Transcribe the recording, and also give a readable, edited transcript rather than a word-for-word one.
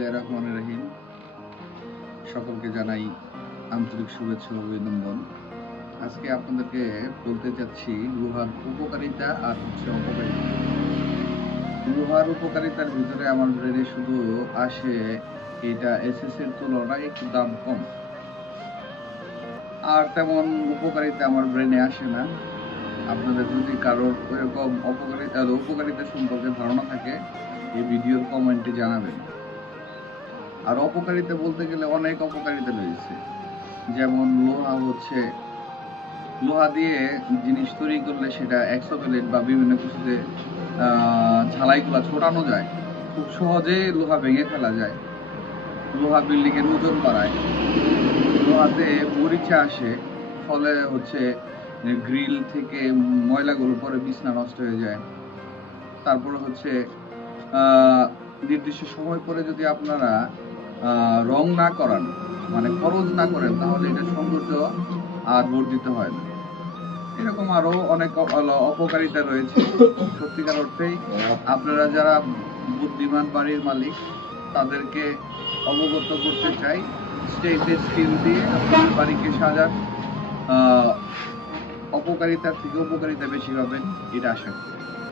বিসমিল্লাহির রহমানির রহিম। সকলকে জানাই আন্তরিক শুভেচ্ছা ও অভিনন্দন। আজকে আপনাদেরকে বলতে চাচ্ছি লোহার উপকারিতা আর অপকারিতা। লোহার উপকারিতার ভিতরে আমার ব্রেনে শুধু আসে এটা এসএসের তুলনায় একটু দাম কম, আর তেমন উপকারিতা আমার ব্রেনে আসে না। আপনাদের যদি কারোর এরকম উপকারিতা সম্পর্কে ধারণা থাকে এই ভিডিওর কমেন্টে জানাবেন। আর অপকারিতা বলতে গেলে অনেক অপকারিতা রয়েছে, যেমন লোহা দিয়ে জিনিস তৈরি করলে সেটা এক্সোপ্লেট বা বিভিন্ন কিছুতে ঝালাইগুলা ছোটানো যায়, খুব সহজে লোহা ভেঙে ফেলা যায়। লোহা বিল্ডিং এর ওজন বাড়ায়, লোহাতে মরিচা আসে, ফলে গ্রিল থেকে ময়লাগুলো পরে বিছনা নষ্ট হয়ে যায়। তারপরে নির্দিষ্ট সময় পরে যদি আপনারা রং না করান, মানে খরচ না করেন, তাহলে এটা সৌন্দর্য আর বর্ধিত হয় না। এরকম আরো অনেক অপকারিতা রয়েছে। সত্যিকার অর্থেই আপনারা যারা বুদ্ধিমান বাড়ির মালিক, তাদেরকে অবগত করতে চাই, স্টেইনলেস স্টিল দিয়ে আপনাদের বাড়িকে সাজান। অপকারিতার থেকে উপকারিতা বেশি পাবেন, এটা আশা করি।